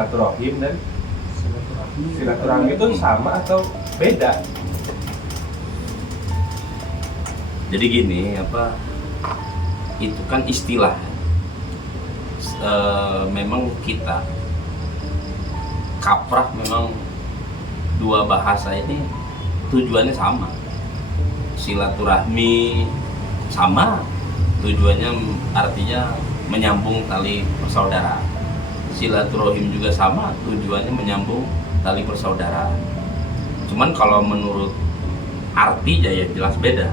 silaturahim dan silaturahmi itu sama atau beda? Jadi gini, itu kan istilah. Memang kita kaprah, memang dua bahasa ini tujuannya sama. Silaturahmi sama, tujuannya artinya menyambung tali persaudaraan. Silaturahim juga sama, tujuannya menyambung tali persaudaraan. Cuman kalau menurut arti ya jelas beda.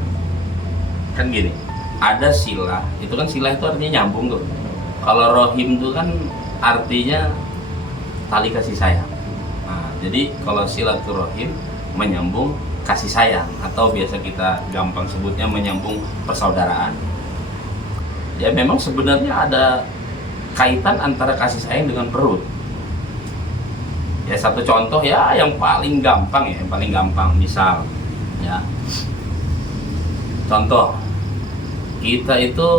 Kan gini, ada sila, itu kan sila itu artinya nyambung tuh. Kalau rohim itu kan artinya tali kasih sayang. Nah, jadi kalau silaturahim menyambung kasih sayang, atau biasa kita gampang sebutnya menyambung persaudaraan. Ya memang sebenarnya ada kaitan antara kasih sayang dengan perut. Ya satu contoh ya yang paling gampang misal ya. Contoh, kita itu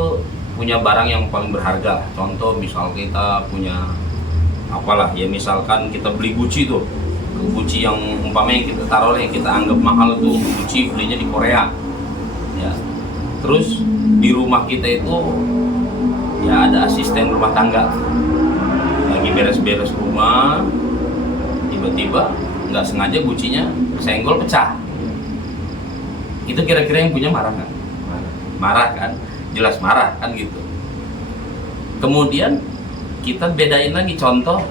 punya barang yang paling berharga. Contoh misal kita punya apalah ya, misalkan kita beli Gucci tuh. Gucci yang umpamanya kita taruh yang kita anggap mahal tuh, Gucci belinya di Korea. Ya. Terus di rumah kita itu ya ada asisten rumah tangga. Lagi beres-beres rumah, tiba-tiba nggak sengaja Guccinya senggol pecah. Itu kira-kira yang punya marah nggak? Marah kan? Jelas marah kan gitu. Kemudian kita bedain lagi contoh,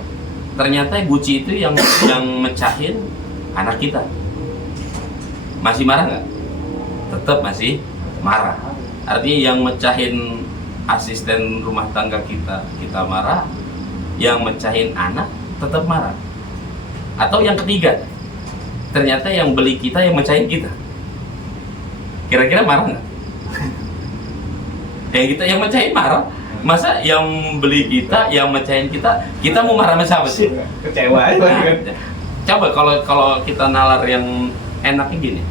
ternyata Gucci itu yang mecahin anak kita. Masih marah nggak? Tetap masih marah. Artinya yang mecahin asisten rumah tangga kita marah, yang mecahin anak tetap marah. Atau yang ketiga, ternyata yang beli kita yang mecahin kita. Kira-kira marah nggak? Kita yang mecahin marah. Masa yang beli kita, yang mecahin kita mau marah sama siapa sih? Kecewa aja. Nah, coba kalau kita nalar yang enaknya gini,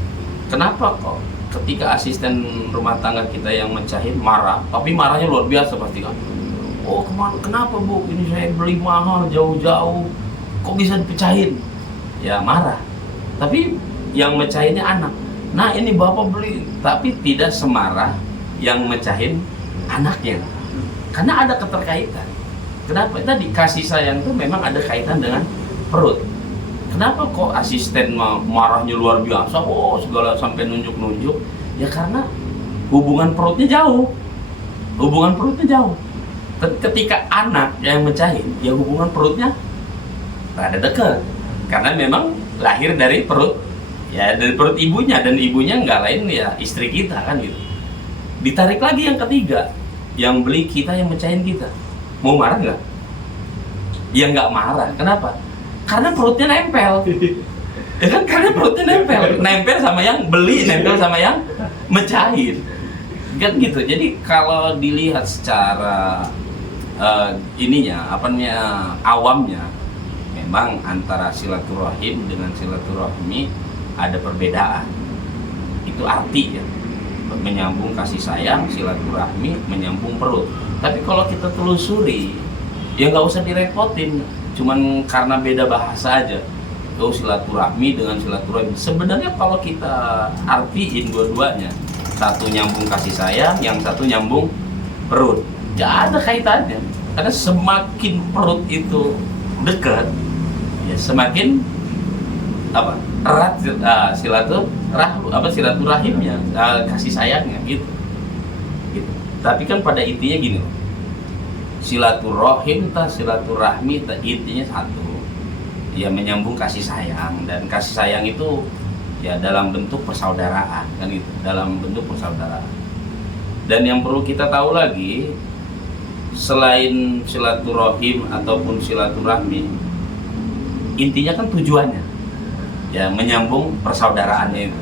kenapa kok ketika asisten rumah tangga kita yang mecahin marah, tapi marahnya luar biasa pasti kan? Oh kenapa bu? Ini saya beli mahal jauh-jauh, kok bisa dipecahin? Ya marah. Tapi yang mecahinnya anak. Nah ini bapak beli, tapi tidak semarah yang mecahin anaknya. Karena ada keterkaitan. Kenapa? Tadi kasih sayang itu memang ada kaitan dengan perut. Kenapa kok asisten marahnya luar biasa? Oh segala sampai nunjuk-nunjuk. Ya karena hubungan perutnya jauh. Hubungan perutnya jauh. Ketika anak yang mecahin, ya hubungan perutnya rada dekat. Karena memang lahir dari perut, ya dari perut ibunya, dan ibunya nggak lain ya istri kita kan gitu. Ditarik lagi yang ketiga, yang beli kita yang mecahin kita, mau marah nggak? Ya nggak marah. Kenapa? Karena perutnya nempel. Ya kan, karena perutnya nempel sama yang beli, nempel sama yang mecahin. Kan gitu. Jadi kalau dilihat secara awamnya, memang antara silaturahim dengan silaturahmi ada perbedaan. Itu arti ya. Menyambung kasih sayang, silaturahmi, menyambung perut. Tapi kalau kita telusuri, ya nggak usah direpotin, cuman karena beda bahasa aja. Oh silaturahmi dengan silaturahmi. Sebenarnya kalau kita artiin dua-duanya, satu nyambung kasih sayang, yang satu nyambung perut. Ya ada kaitannya. Karena semakin perut itu dekat, ya semakin erat silaturahimnya, kasih sayangnya gitu. Tapi kan pada intinya gini, silaturahim silaturahmi intinya satu, ya menyambung kasih sayang, dan kasih sayang itu ya dalam bentuk persaudaraan kan gitu, dalam bentuk persaudaraan. Dan yang perlu kita tahu lagi, selain silaturahim ataupun silaturahmi, intinya kan tujuannya ya menyambung persaudaraannya itu.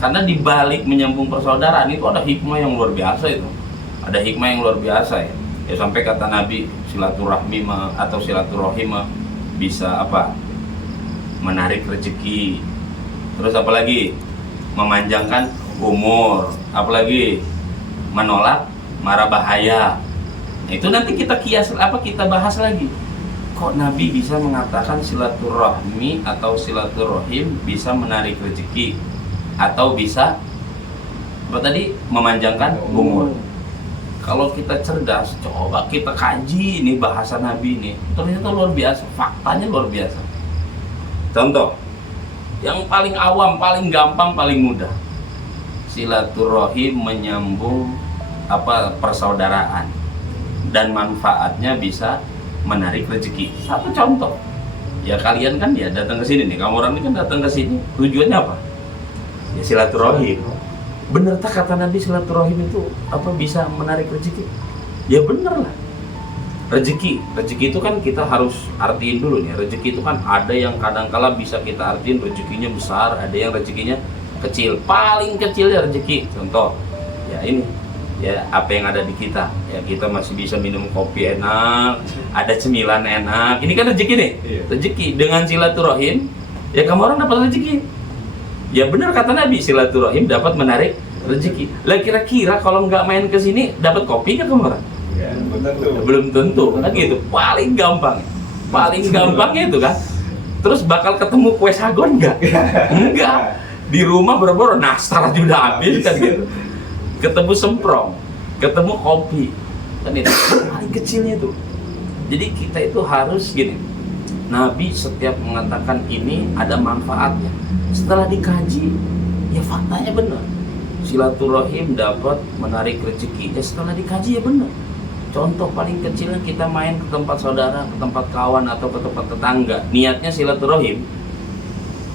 Karena di balik menyambung persaudaraan itu ada hikmah yang luar biasa itu. Ada hikmah yang luar biasa ya. Ya sampai kata Nabi, silaturahmi atau silaturahim bisa menarik rezeki. Terus apalagi memanjangkan umur, apalagi menolak mara bahaya. Nah, itu nanti kita bahas lagi. kok Nabi bisa mengatakan silaturahmi atau silaturahim bisa menarik rezeki atau bisa apa tadi memanjangkan umur. Kalau kita cerdas, coba kita kaji ini bahasa Nabi ini, ternyata luar biasa, faktanya luar biasa. Contoh, yang paling awam, paling gampang, paling mudah, silaturahim menyambung persaudaraan dan manfaatnya bisa menarik rezeki. Satu contoh, ya kalian kan ya datang ke sini nih, kamu orang ini kan datang ke sini, tujuannya apa? Ya silaturahim. Bener tak kata Nabi silaturahim itu bisa menarik rezeki? Ya bener lah. Rezeki itu kan kita harus artiin dulu nih. Rezeki itu kan ada yang kadang-kala bisa kita artiin rezekinya besar, ada yang rezekinya kecil. Paling kecil ya rezeki. Contoh, ya ini, ya apa yang ada di kita. Ya kita masih bisa minum kopi enak, ada cemilan enak. Ini kan rezeki nih. Rezeki dengan silaturahim, ya kamu orang dapat rezeki. Ya benar kata Nabi, silaturahim dapat menarik rezeki. Lah kira-kira kalau nggak main ke sini dapat kopi nggak kamu orang? Ya, belum tentu kan gitu. Paling gampangnya itu kan. Terus bakal ketemu kue sagon nggak? Enggak. Di rumah boro-boro nastar aja udah habis kan gitu. Ketemu semprong, ketemu kopi, kan itu paling kecilnya tuh. Jadi kita itu harus gini. Nabi setiap mengatakan ini ada manfaatnya. Setelah dikaji, ya faktanya benar. Silaturahim dapat menarik rezeki. Ya setelah dikaji ya benar. Contoh paling kecilnya kita main ke tempat saudara, ke tempat kawan atau ke tempat tetangga. Niatnya silaturahim.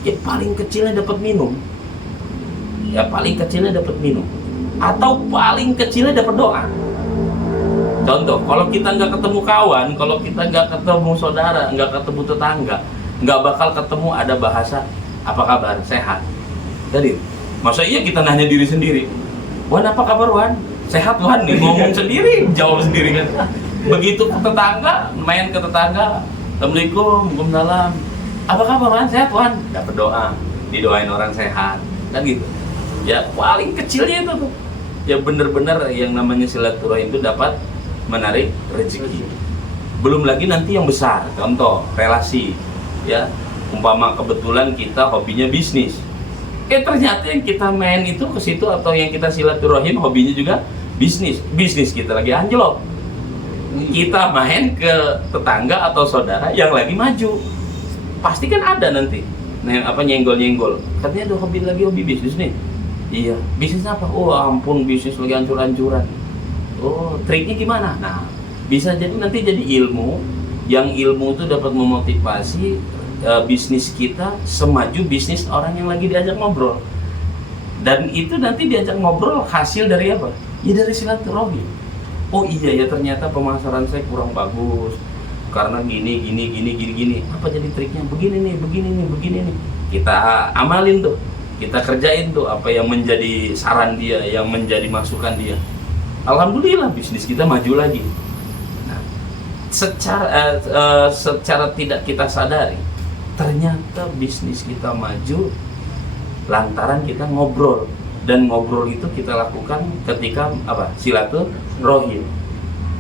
Ya paling kecilnya dapat minum. Atau paling kecilnya dapat doa. Contoh, kalau kita nggak ketemu kawan, kalau kita nggak ketemu saudara, nggak ketemu tetangga, nggak bakal ketemu ada bahasa apa kabar, sehat. Jadi, masa iya kita nanya diri sendiri, Wan apa kabar Wan? Sehat Wan nih, ngomong sendiri, jawab sendiri kan. Begitu ke tetangga, main ke tetangga, Assalamualaikum, Waalaikumsalam. Apa kabar Wan? Sehat Wan? Dapat doa, didoain orang sehat, kan gitu. Ya paling kecilnya itu tuh, ya bener-bener yang namanya silaturahim itu dapat menarik rezeki. Belum lagi nanti yang besar, contoh relasi, ya. Umpama kebetulan kita hobinya bisnis, ternyata yang kita main itu ke situ atau yang kita silaturahim hobinya juga bisnis kita lagi anjlok, kita main ke tetangga atau saudara yang lagi maju, pasti kan ada nanti nyenggol katanya ada hobi bisnis nih. Iya, bisnis apa? Oh ampun, bisnis lagi hancur-hancuran. Oh triknya gimana? Nah bisa jadi nanti jadi ilmu, yang ilmu itu dapat memotivasi bisnis kita semaju bisnis orang yang lagi diajak ngobrol. Dan itu nanti diajak ngobrol hasil dari apa? Ya dari silaturahim. Oh iya ya, ternyata pemasaran saya kurang bagus karena gini. Apa jadi triknya? Begini nih. Kita amalin tuh, kita kerjain tuh apa yang menjadi saran dia, yang menjadi masukan dia. Alhamdulillah bisnis kita maju lagi. Nah, secara tidak kita sadari, ternyata bisnis kita maju lantaran kita ngobrol, dan ngobrol itu kita lakukan ketika silaturahim.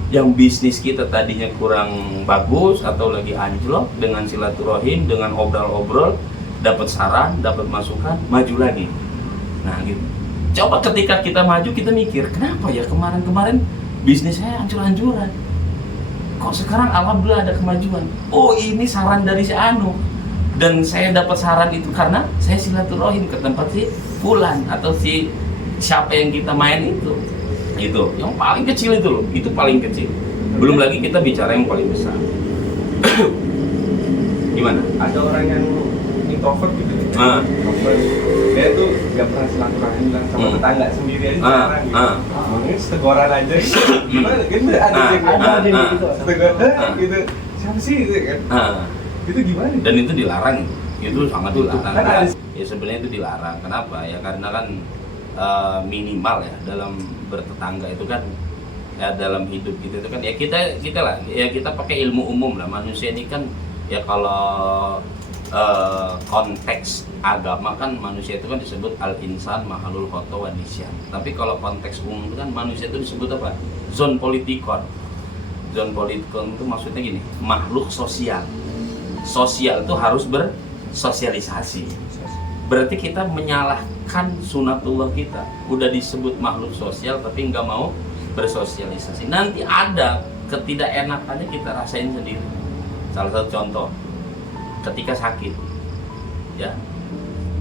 Yang bisnis kita tadinya kurang bagus atau lagi anjlok, dengan silaturahim, dengan obrol-obrol, dapat saran, dapat masukan, maju lagi. Nah gitu. Coba ketika kita maju kita mikir, kenapa ya kemarin bisnis saya hancur-hancuran, kok sekarang alhamdulillah ada kemajuan. Oh ini saran dari si Anu, dan saya dapat saran itu karena saya silaturahim ke tempat si Fulan atau si siapa yang kita main itu. Yang paling kecil itu loh, itu paling kecil. Belum lagi kita bicara yang paling besar. Gimana? Ada orang yang introvert gitu. Dia tuh gak pernah silaturahim sama tetangga sendiri aja jarang gitu. Mungkin setegoran aja gimana gitu, ada gitu setegoran gitu. Siapa sih gitu kan? Itu gimana? Dan itu dilarang, itu sangat dilarang. Ya sebenarnya itu dilarang. Kenapa? Ya karena kan minimal ya dalam bertetangga itu kan, ya dalam hidup gitu itu kan ya kita lah ya kita pakai ilmu umum lah. Manusia ini kan ya kalau konteks agama kan manusia itu kan disebut al-insan mahalul khoto wa nisyan. Tapi kalau konteks umum itu kan manusia itu disebut apa? Zon politikon. John Politcon itu maksudnya gini, makhluk sosial. Sosial itu harus bersosialisasi. Berarti kita menyalahkan sunatullah kita. Udah disebut makhluk sosial tapi nggak mau bersosialisasi. Nanti ada ketidakenakannya kita rasain sendiri. Salah satu contoh, ketika sakit, ya,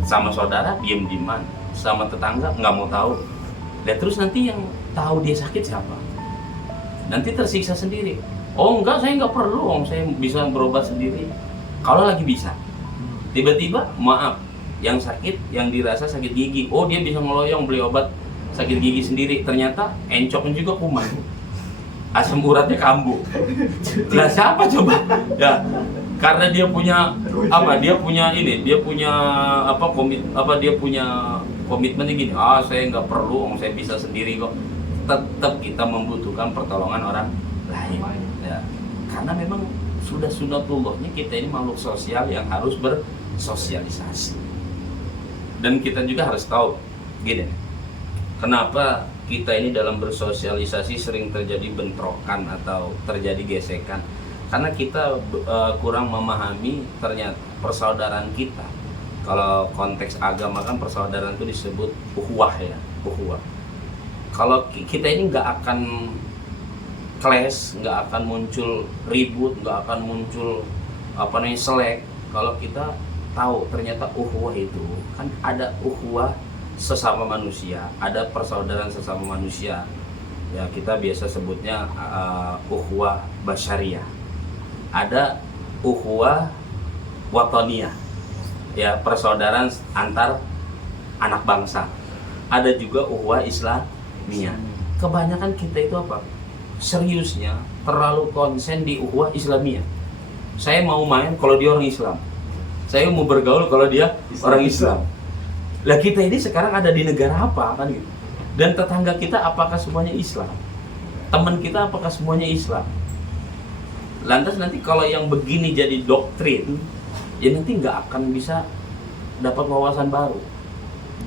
sama saudara diem-dieman, sama tetangga nggak mau tahu. Dan terus nanti yang tahu dia sakit siapa? Nanti tersiksa sendiri. Oh enggak, saya nggak perlu, saya bisa berobat sendiri. Kalau lagi bisa, tiba-tiba maaf, yang sakit, yang dirasa sakit gigi, oh dia bisa ngeloyong beli obat sakit gigi sendiri. Ternyata encoknya juga kuman, asam uratnya kambuh. Lah siapa coba? Ya, karena dia punya apa? Dia punya komitmennya gini. Ah saya nggak perlu, saya bisa sendiri kok. Tetap kita membutuhkan pertolongan orang lain. Ya, karena memang sudah sunatullahnya kita ini makhluk sosial yang harus bersosialisasi. Dan kita juga harus tahu gini, kenapa kita ini dalam bersosialisasi sering terjadi bentrokan atau terjadi gesekan. Karena kita kurang memahami ternyata persaudaraan kita. Kalau konteks agama kan persaudaraan itu disebut ukhuwah ya, ukhuwah. Kalau kita ini nggak akan clash, nggak akan muncul ribut, nggak akan muncul selek. Kalau kita tahu ternyata ukhuwah itu kan ada ukhuwah sesama manusia, ada persaudaraan sesama manusia. Ya kita biasa sebutnya ukhuwah basyariyah. Ada ukhuwah wataniyah. Ya persaudaraan antar anak bangsa. Ada juga ukhuwah Islamiyah. Kebanyakan kita itu apa? Seriusnya terlalu konsen di ukhuwah Islamiyah. Saya mau main kalau dia orang Islam. Saya mau bergaul kalau dia orang Islam. Lah kita ini sekarang ada di negara apa kan gitu. Dan tetangga kita apakah semuanya Islam? Teman kita apakah semuanya Islam? Lantas nanti kalau yang begini jadi doktrin, ya nanti nggak akan bisa dapat wawasan baru,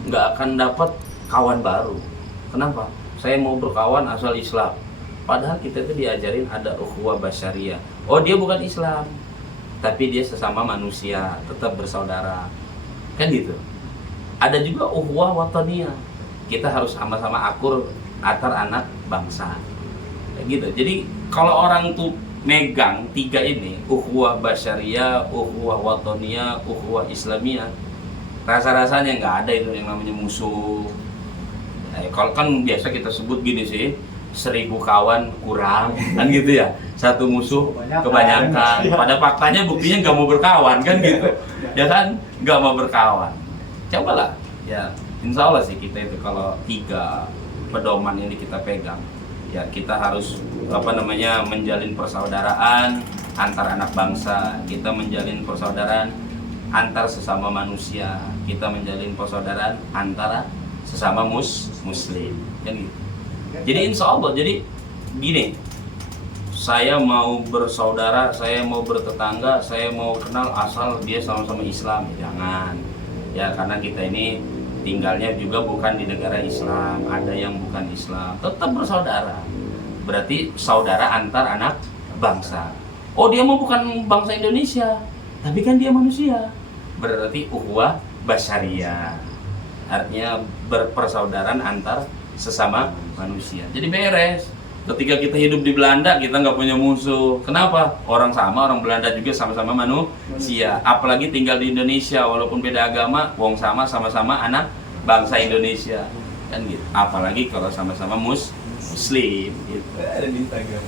nggak akan dapat kawan baru. Kenapa? Saya mau berkawan asal Islam. Padahal kita itu diajarin ada ukhuwah basyariyah. Oh dia bukan Islam, tapi dia sesama manusia, tetap bersaudara. Kan gitu. Ada juga ukhuwah wataniyah. Kita harus sama-sama akur antar anak bangsa. Kayak gitu. Jadi kalau orang tuh megang tiga ini, ukhuwah basyariyah, ukhuwah wataniyah, ukhuwah islamiyah, rasa-rasanya nggak ada itu yang namanya musuh. Kalau kan biasa kita sebut gini sih, 1000 kawan kurang, kan gitu ya. Satu musuh kebanyakan. Pada faktanya buktinya nggak mau berkawan, kan gitu. Ya kan, nggak mau berkawan. Cobalah, ya insya Allah sih kita itu kalau 3 pedoman ini kita pegang, ya kita harus menjalin persaudaraan antar anak bangsa, kita menjalin persaudaraan antar sesama manusia, kita menjalin persaudaraan antara sesama muslim, kan gitu. Jadi insya Allah, jadi gini, saya mau bersaudara, saya mau bertetangga, saya mau kenal asal dia sama-sama Islam, jangan. Ya karena kita ini tinggalnya juga bukan di negara Islam, ada yang bukan Islam, tetap bersaudara. Berarti saudara antar anak bangsa. Oh dia mau bukan bangsa Indonesia, tapi kan dia manusia. Berarti ukhuwah basyariyah. Artinya berpersaudaraan antar sesama manusia. Jadi beres. Ketika kita hidup di Belanda, kita nggak punya musuh. Kenapa? Orang sama, orang Belanda juga sama-sama manusia. Apalagi tinggal di Indonesia, walaupun beda agama, wong sama-sama anak bangsa Indonesia. Kan gitu. Apalagi kalau sama-sama muslim. Gitu. Ada di Instagram.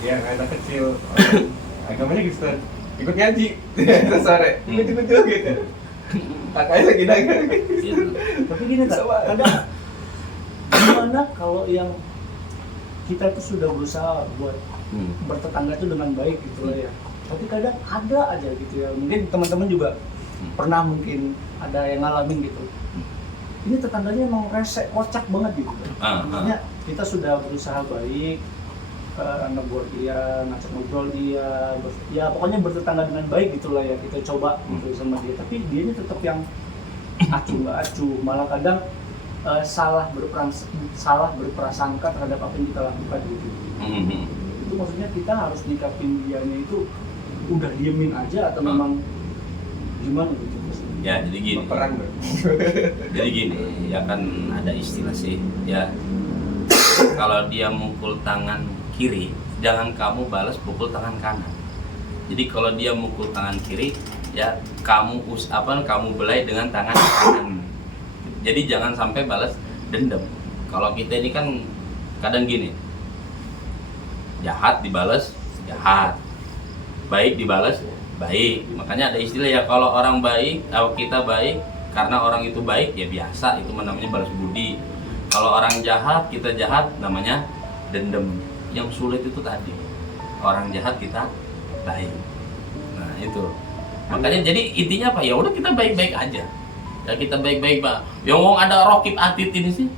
Yang anak kecil, agamanya Kristen, ikut ngaji sore, ikut gitu. Kakaknya lagi dagang. Tapi gini tak, kadang gimana kalau yang kita itu sudah berusaha buat bertetangga itu dengan baik gitu lah ya. Tapi kadang ada aja gitu ya. Mungkin teman-teman juga pernah mungkin ada yang ngalamin gitu. Ini tetangganya emang resek, kocak banget gitu. Maksudnya kita sudah berusaha baik, negur dia, ngajak ngobrol dia, ya pokoknya bertetangga dengan baik gitulah ya. Kita coba gitu sama dia. Tapi dia ini tetap yang acuh nggak acuh, malah kadang salah berprasangka terhadap apa yang kita lakukan gitu. Itu maksudnya kita harus nikapin dianya itu udah diemin aja atau memang gimana gitu? Ya jadi gini. Perang dong. Jadi gini, ya kan ada istilah sih, ya kalau dia mukul tangan kiri, jangan kamu balas pukul tangan kanan. Jadi kalau dia mukul tangan kiri, ya kamu belai dengan tangan kanan. Jadi jangan sampai balas dendam. Kalau kita ini kan kadang gini, jahat dibalas jahat, baik dibalas baik. Makanya ada istilah ya, kalau orang baik, kalau kita baik karena orang itu baik, ya biasa, itu namanya balas budi. Kalau orang jahat, kita jahat, namanya dendam. Yang sulit itu tadi, orang jahat kita baik. Nah itu, makanya jadi intinya apa, ya udah kita baik-baik aja. Ya kita baik-baik, Pak. Ya ngomong ada Rokib Atid ini sih,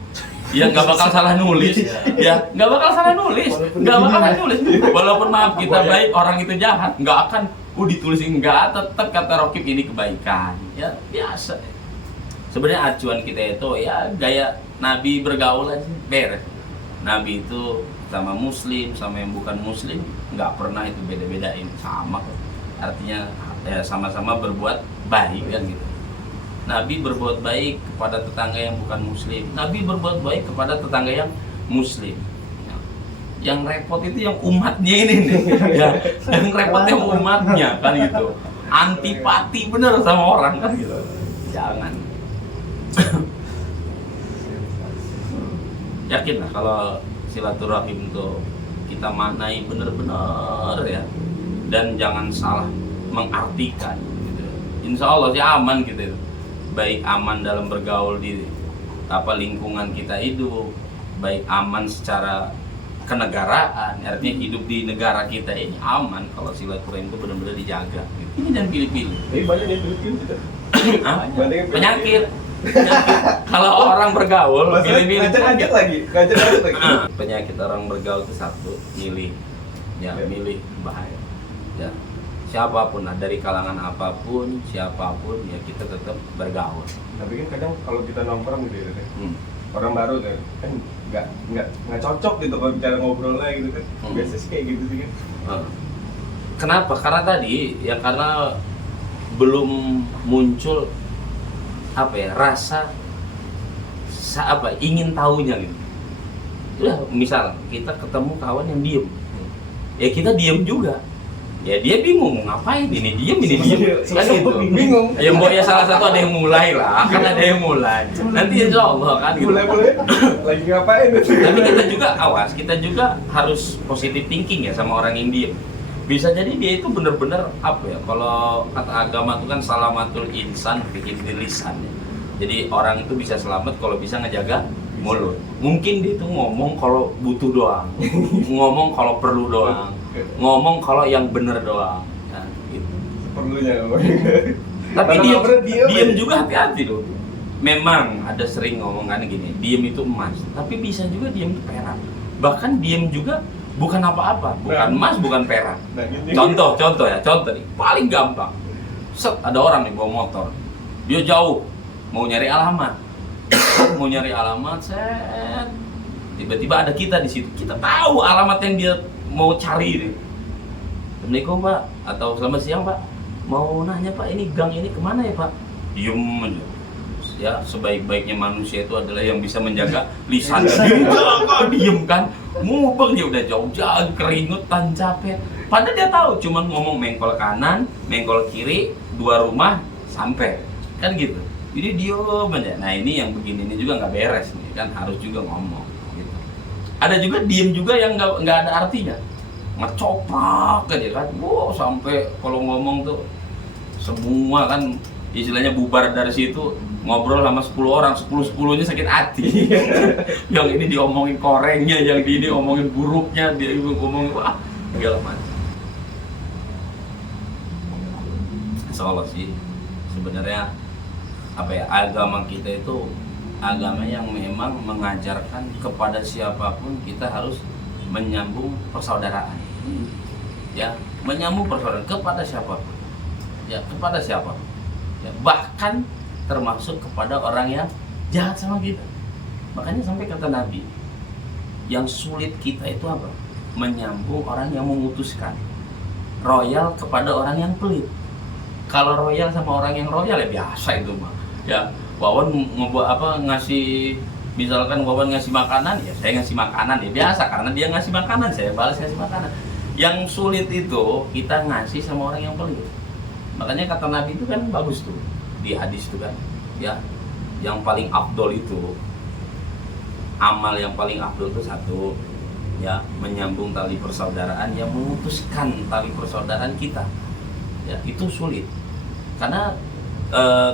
ya nggak bakal salah nulis, ya nggak bakal salah nulis, nggak bakal salah nulis. Walaupun maaf kita baik, orang itu jahat, nggak akan ditulisin, enggak, tetap kata Rokib ini kebaikan. Ya biasa. Sebenarnya acuan kita itu ya gaya Nabi bergaul aja, beres. Nabi itu sama muslim, sama yang bukan muslim, nggak pernah itu beda-bedain, sama. Artinya ya sama-sama berbuat baik kan gitu. Nabi berbuat baik kepada tetangga yang bukan muslim, Nabi berbuat baik kepada tetangga yang muslim. Yang repot itu yang umatnya ini nih, ya, yang repot yang umatnya kan gitu, antipati bener sama orang kan gitu, jangan. Yakin lah kalau silaturahim tuh kita maknai bener-bener ya, dan jangan salah mengartikan gitu. Insya Allah sih aman gitu, baik aman dalam bergaul di lingkungan kita hidup, baik aman secara kenegaraan, artinya hidup di negara kita ini aman kalau silaturahim itu benar-benar dijaga gitu. Ini jangan pilih-pilih. Tapi banyak yang pilih-pilih gitu. Penyakit. Kalau orang bergaul pilih-pilih ngajak lagi. Penyakit orang bergaul itu satu, milih. Ya, milih bahaya. Ya. Siapapun, dari kalangan apapun, siapapun, ya kita tetap bergaul. Tapi kan kadang kalau kita nongkrong gitu ya, orang baru kan nggak cocok gitu kalau bicara ngobrolnya gitu kan. Biasanya sih kayak gitu sih kan. Kenapa? Karena tadi ya karena belum muncul rasa ingin tahunya gitu. Udah, misal kita ketemu kawan yang diem, ya kita diem juga. Ya dia bingung mau ngapain, ini diem kan gitu. Bingung. Ya mbok ya salah satu ada yang mulai lah, kan ada yang mulai. Nanti insya Allah kan gitu. Mulai lagi ngapain? Tapi kita juga awas, kita juga harus positive thinking ya sama orang yang diem. Bisa jadi dia itu benar-benar kalau kata agama itu kan salamatul insan bikin lisan ya. Jadi orang itu bisa selamat kalau bisa ngejaga mulut. Mungkin dia itu ngomong kalau butuh doang, ngomong kalau perlu doang, ngomong kalau yang bener doang. Nah, gitu. Perlunya. Tapi diem juga hati-hati loh. Memang ada sering ngomong kan gini, diem itu emas, tapi bisa juga diem itu perak. Bahkan diem juga bukan apa-apa, bukan emas, bukan perak. Contoh nih, paling gampang. Ada orang nih bawa motor, dia jauh, mau nyari alamat, set. Tiba-tiba ada kita di situ, kita tahu alamat yang dia mau cari nih. Assalamualaikum Pak, atau selamat siang Pak, mau nanya Pak, ini gang ini kemana ya Pak? Diem aja. Ya, sebaik-baiknya manusia itu adalah yang bisa menjaga lisan. Kok diem kan? Mubeng dia udah jauh-jauh, keringetan, capek. Padahal dia tahu, cuman ngomong mengkol kanan, mengkol kiri, 2 rumah sampai. Kan gitu. Jadi diem aja. Nah ini yang begini ini juga nggak beres nih, kan harus juga ngomong. Gitu. Ada juga diem juga yang nggak ada artinya, ngecoprak aja kan. Wow, sampai kalau ngomong tuh semua kan istilahnya bubar dari situ. Ngobrol sama 10 orang, 10-10-nya sakit hati. Yang ini diomongin korengnya, yang ini omongin buruknya, dia ngomongin wah, segala macam. Insyaallah sih sebenarnya agama kita itu agama yang memang mengajarkan kepada siapapun kita harus menyambung persaudaraan. Ya, menyambung persaudaraan kepada siapapun. Ya, kepada siapapun. Ya, bahkan termasuk kepada orang yang jahat sama kita. Makanya sampai kata Nabi, yang sulit kita itu apa? menyambung orang yang memutuskan. Royal kepada orang yang pelit. Kalau royal sama orang yang royal ya biasa itu mah. Ya, Wawan ngasih, misalkan Wawan ngasih makanan, ya saya ngasih makanan ya biasa, karena dia ngasih makanan, saya balas ngasih makanan. Yang sulit itu kita ngasih sama orang yang pelit. Makanya kata Nabi itu kan bagus tuh di hadis itu kan, ya, yang paling afdol itu, amal yang paling afdol itu satu, ya, menyambung tali persaudaraan, yang memutuskan tali persaudaraan kita, ya, itu sulit karena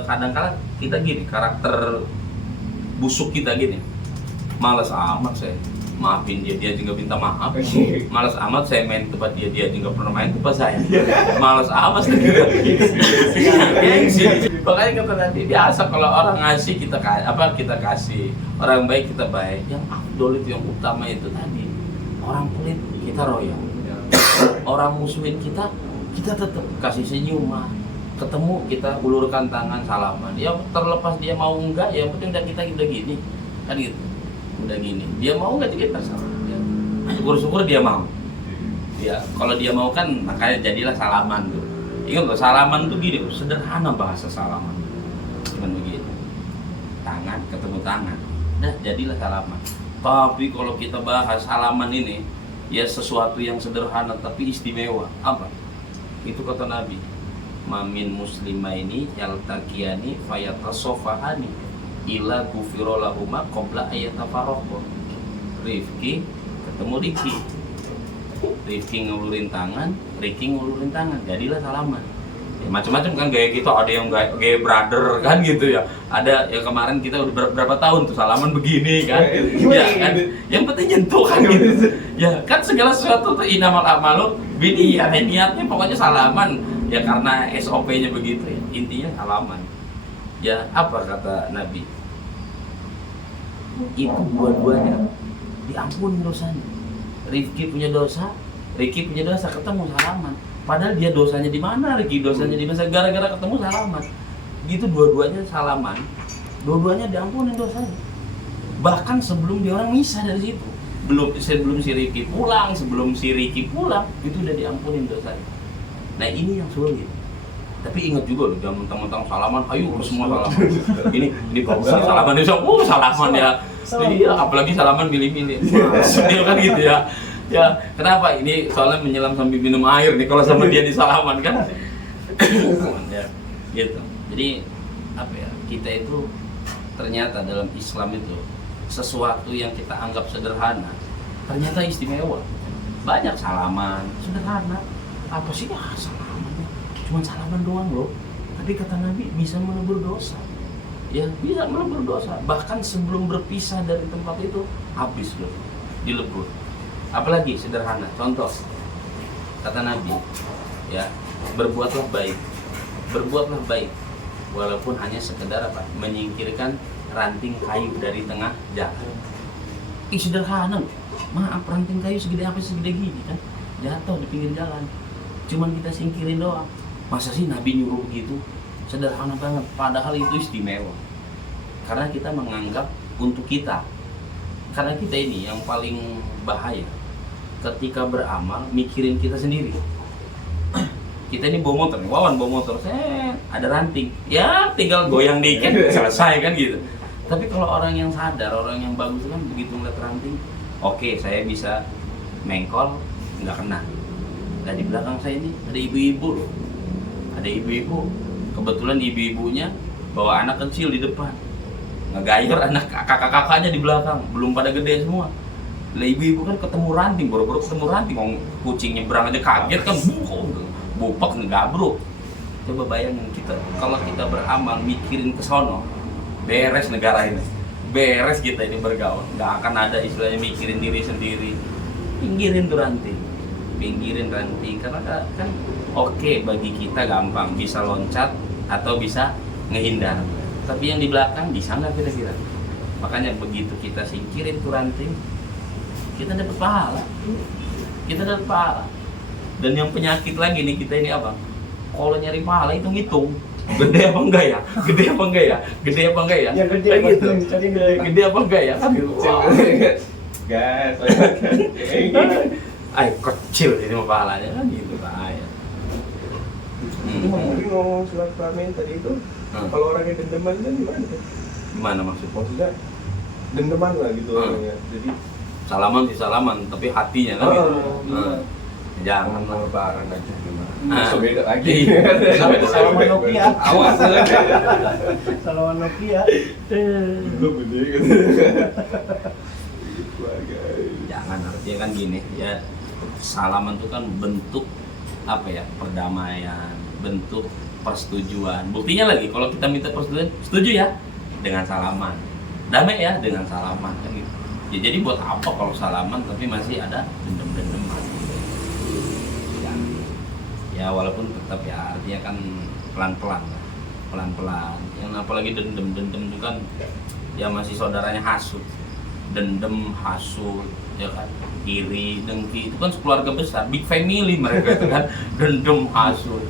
kadang-kadang kita gini, karakter busuk kita gini, malas amat saya maafin dia juga minta maaf, malas amat saya main tempat dia juga pernah main tempat saya, malas amat gengsi. Makanya kata tadi biasa kalau orang ngasih kita kasih, orang baik kita baik, yang afdol itu, yang utama itu tadi. Orang pelit kita royal, orang musuhin kita tetap kasih senyuman, ketemu kita ulurkan tangan salaman, ya terlepas dia mau enggak, ya yang penting udah kita gini kan gitu, udah gini dia mau enggak kita salam, ya. Syukur-syukur dia mau, ya kalau dia mau kan makanya jadilah salaman tuh. Ingat loh, salaman tuh gini, sederhana bahasa salaman, cuman begini, tangan ketemu tangan, nah jadilah salaman. Tapi kalau kita bahas salaman ini, ya sesuatu yang sederhana tapi istimewa. Apa? Itu kata Nabi, mamin muslimaini yaltaqiyani fayatasofahani ila gufirolahuma qabla ayatafarroqo. Rifki ketemu Rifki ngulurin tangan, Rifki ngulurin tangan, jadilah salaman. Ya, macam-macam kan gaya kita, ada yang gaya brother kan gitu ya, ada yang kemarin kita udah berapa tahun tuh salaman begini kan, ya kan, yang penting nyentuh kan gitu, ya kan, segala sesuatu tuh inamal amalu bini, ya niatnya pokoknya salaman, ya karena SOP-nya begitu ya, intinya salaman. Ya apa kata Nabi, itu dua-duanya diampuni dosanya. Rifki punya dosa, Riki punya dosa, ketemu salaman. Padahal dia dosanya di mana, Riki dosanya di mana, gara-gara ketemu salaman. Gitu dua-duanya salaman, dua-duanya diampunin dosanya. Bahkan sebelum dia orang misah dari situ, sebelum si Riki pulang, itu udah diampunin dosanya. Nah ini yang sulit. Tapi ingat juga loh, jangan mentang-mentang salaman, ayo semua salaman. Ini bagus salaman, salaman ya. Iya, apalagi salaman milih-milih. Dia kan gitu ya. Ya, kenapa? Ini soalnya menyelam sambil minum air nih kalau sama dia di salaman kan. Ya, gitu. Jadi apa ya? Kita itu ternyata dalam Islam itu sesuatu yang kita anggap sederhana ternyata istimewa. Banyak salaman sederhana. Apa sih ya salaman? Cuma salaman doang loh. Tapi kata Nabi bisa melebur dosa. Ya, bisa melebur dosa. Bahkan sebelum berpisah dari tempat itu habis loh, dilebur. Apalagi sederhana, contoh kata Nabi, ya, berbuatlah baik walaupun hanya sekedar apa, menyingkirkan ranting kayu dari tengah jalan. Sederhana, maaf, ranting kayu segede gini kan, jatuh di pinggir jalan, cuman kita singkirin doang. Masa sih Nabi nyuruh begitu? Sederhana banget, padahal itu istimewa karena kita menganggap untuk kita. Karena kita ini yang paling bahaya ketika beramal mikirin kita sendiri. Kita ini bawa motor, Wawan bawa motor, saya ada ranting, ya tinggal goyang dikit selesai kan gitu. Tapi kalau orang yang sadar, orang yang bagus kan begitu ngeliat ranting, oke, saya bisa mengkol, nggak kena. Dan di belakang saya ini ada ibu-ibu loh, kebetulan ibu-ibunya bawa anak kecil di depan, ngegayur anak kakak-kakaknya di belakang, belum pada gede semua. Lah ibu-ibu kan ketemu ranting, baru-baru ketemu ranting, kucing nyebrang aja kaget kan, bupak ngegabruk. Coba bayangin kita, kalau kita beramal mikirin ke sono, beres negara ini, beres kita ini bergaul, nggak akan ada istilahnya mikirin diri sendiri. Pinggirin tuh ranting, karena kan oke, bagi kita gampang, bisa loncat atau bisa ngehindar. Tapi yang di belakang bisa nggak kira-kira? Makanya begitu kita singkirin tuh ranting, kita dapat pahala. Dan yang penyakit lagi nih kita ini apa? Kalau nyari pahala hitung-hitung, gede apa enggak ya? Gede apa enggak ya? Gede apa enggak ya? Kan gitu. Gas. kecil ini mah pahalanya kan gitu bahaya. Ngomong silaturahmi tadi itu, kalau orangnya dendaman kan gimana? Gimana maksudnya? Maksudnya dendaman lah gitu orangnya. Jadi Salaman sih salaman, tapi hatinya kan gitu. Jangan mau lebaran aja gimana? Ah. Bisa beda lagi. Iya. Salaman Nokia. Awas. Salaman Nokia. Belum ini gitu. Jangan, artinya kan gini ya, salaman itu kan bentuk apa ya, perdamaian, bentuk persetujuan. Buktinya lagi kalau kita minta persetujuan, setuju ya dengan salaman, damai ya dengan salaman kan gitu. Ya jadi buat apa kalau salaman tapi masih ada dendam-dendaman gitu. Ya walaupun tetap ya artinya kan pelan-pelan lah, pelan-pelan. Yang apalagi dendam-dendam itu kan ya masih saudaranya hasut, dendam, hasut, ya kan, iri, dengki, itu kan keluarga besar, big family mereka itu kan, dendam, hasut.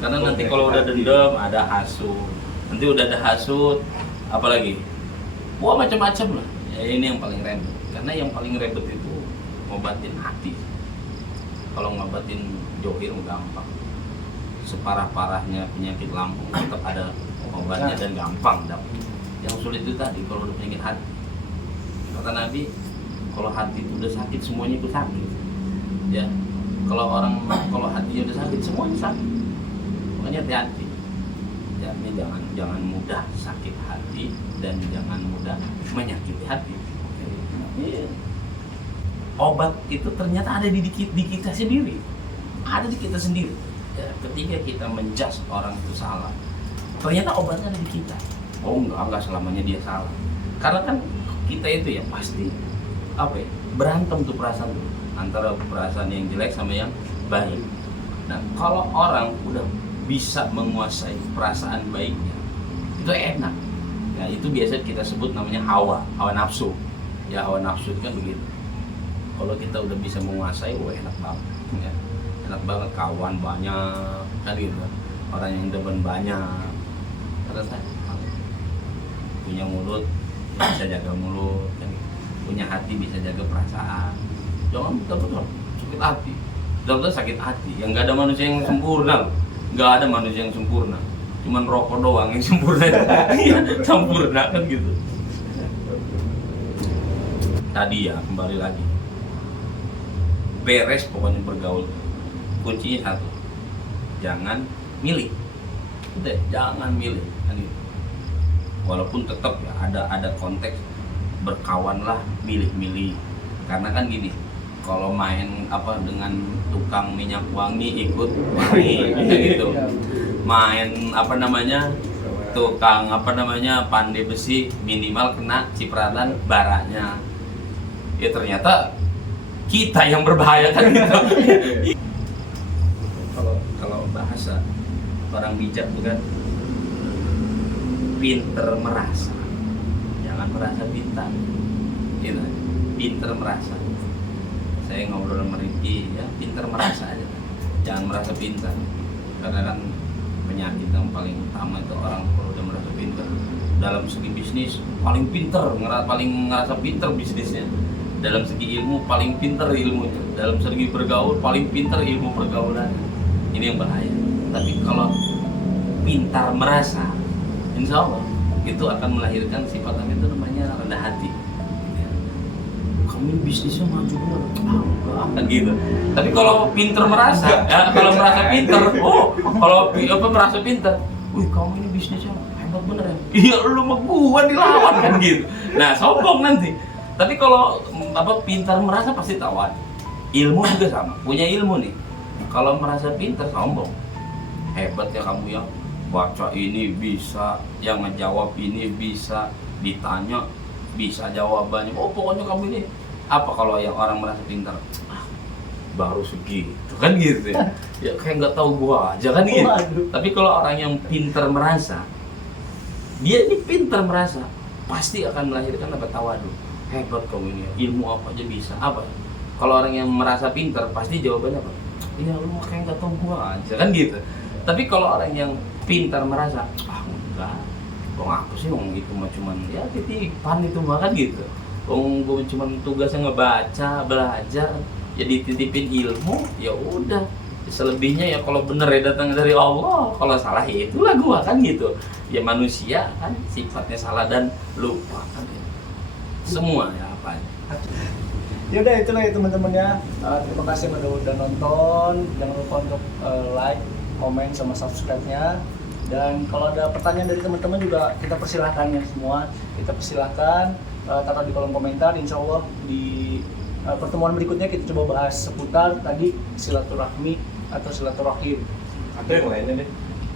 Karena nanti kalau udah dendam ada hasut, nanti udah ada hasut, apalagi, wah macam-macam lah. Ya ini yang paling ribet, karena yang paling ribet itu ngobatin hati. Kalau ngobatin johir gampang, separah-parahnya penyakit lambung tetap ada obatnya dan gampang dapat. Yang sulit itu tadi kalau udah penyakit hati. Kata Nabi, kalau hati itu udah sakit semuanya itu sakit. Ya, kalau hatinya udah sakit semuanya sakit. Makanya hati-hati. Ya, ini jangan mudah sakit hati dan jangan mudah menyakiti hati. Iya. Obat itu ternyata ada di kita sendiri. Ada di kita sendiri. Ya, ketika kita menjudge orang itu salah, ternyata obatnya ada di kita. Oh enggak selamanya dia salah. Karena kan kita itu ya pasti apa ya, berantem tuh perasaan tuh antara perasaan yang jelek sama yang baik. Nah kalau orang udah bisa menguasai perasaan baiknya itu enak. Ya itu biasa kita sebut namanya hawa nafsu. Ya hawa nafsu itu kan begitu. Kalau kita udah bisa menguasai, enak banget. Ya. Enak banget, kawan banyak kan gitu. Orang yang demen banyak. Terus punya mulut bisa jaga mulut kan? Punya hati bisa jaga perasaan. Jangan betul-betul sakit hati, betul-betul sakit hati. Yang nggak ada manusia yang sempurna, nggak ada manusia yang sempurna, cuman rokok doang yang sempurna. Sempurna kan gitu. Tadi ya kembali lagi, beres pokoknya bergaul, kuncinya satu, jangan milih. Udah, jangan milih kan gitu. Walaupun tetap ya ada konteks berkawanlah, milih-milih. Karena kan gini, kalau main apa dengan tukang minyak wangi ikut wangi gitu. Main apa namanya? Tukang apa namanya? Pandai besi minimal kena cipratan baranya. Ya ternyata kita yang berbahaya kan gitu. Kalau bahasa orang bijak bukan pinter merasa, jangan merasa pintar, gitu. Pinter merasa. Saya ngobrol sama Ricky, ya pinter merasa aja, jangan merasa pintar. Karena kan penyakit yang paling utama itu orang kalau udah merasa pintar dalam segi bisnis paling pinter, paling ngerasa pinter bisnisnya. Dalam segi ilmu paling pinter ilmunya. Dalam segi bergaul paling pinter ilmu pergaulan. Ini yang bahaya. Tapi kalau pintar merasa, insya Allah itu akan melahirkan sifat itu namanya rendah hati. Kamu bisnisnya maju bener, kan gitu. Tapi kalau pinter merasa, ya, kalau merasa pinter, kalau merasa pinter, wih kamu ini bisnisnya hebat bener ya. Iya lu mah gua dilawan kan gitu. Nah sombong nanti. Tapi kalau pintar merasa pasti tawan. Ilmu juga sama, punya ilmu nih. Kalau merasa pintar sombong, hebat ya kamu ya. Baca ini bisa, yang ngejawab ini bisa, ditanya bisa jawabannya. Pokoknya kamu ini apa kalau yang orang merasa pintar? Baru segitu kan gitu ya. Ya kayak nggak tahu gua aja kan gitu. Tapi kalau orang yang pintar merasa, dia ini pintar merasa, pasti akan melahirkan tawadu. Hebat kamu ini, ilmu apa aja bisa. Apa? Kalau orang yang merasa pintar, pasti jawabannya apa? Iya lu kayak nggak tahu gua aja kan gitu. Tapi kalau orang yang pintar merasa, enggak, apa sih itu mah cuman ya titipan itu mah kan gitu. Gue cuman tugasnya ngebaca, belajar, ya dititipin ilmu, ya udah. Selebihnya ya kalau bener ya datang dari Allah, kalau salah ya itulah gua kan gitu. Ya manusia kan sifatnya salah dan lupa kan. Semua ya apa aja. Ya udah itulah ya teman-teman ya. Terima kasih udah nonton. Jangan lupa untuk like, komen sama subscribe-nya. Dan kalau ada pertanyaan dari teman-teman juga kita persilahkan ya semua. Kita persilahkan taruh di kolom komentar. Insya Allah di pertemuan berikutnya kita coba bahas seputar tadi silaturahmi atau silaturahim. Ada yang lainnya deh.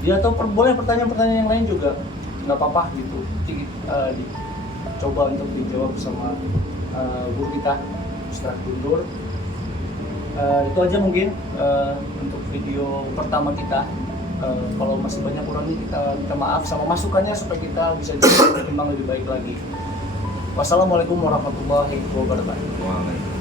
Ya atau boleh pertanyaan-pertanyaan yang lain juga nggak apa-apa gitu. Coba untuk dijawab sama guru kita Ustaz Guntur. Itu aja mungkin untuk video pertama kita. Kalau masih banyak kurangnya kita minta maaf sama masukannya supaya kita bisa jadi berkembang lebih baik lagi. Wassalamualaikum warahmatullahi wabarakatuh.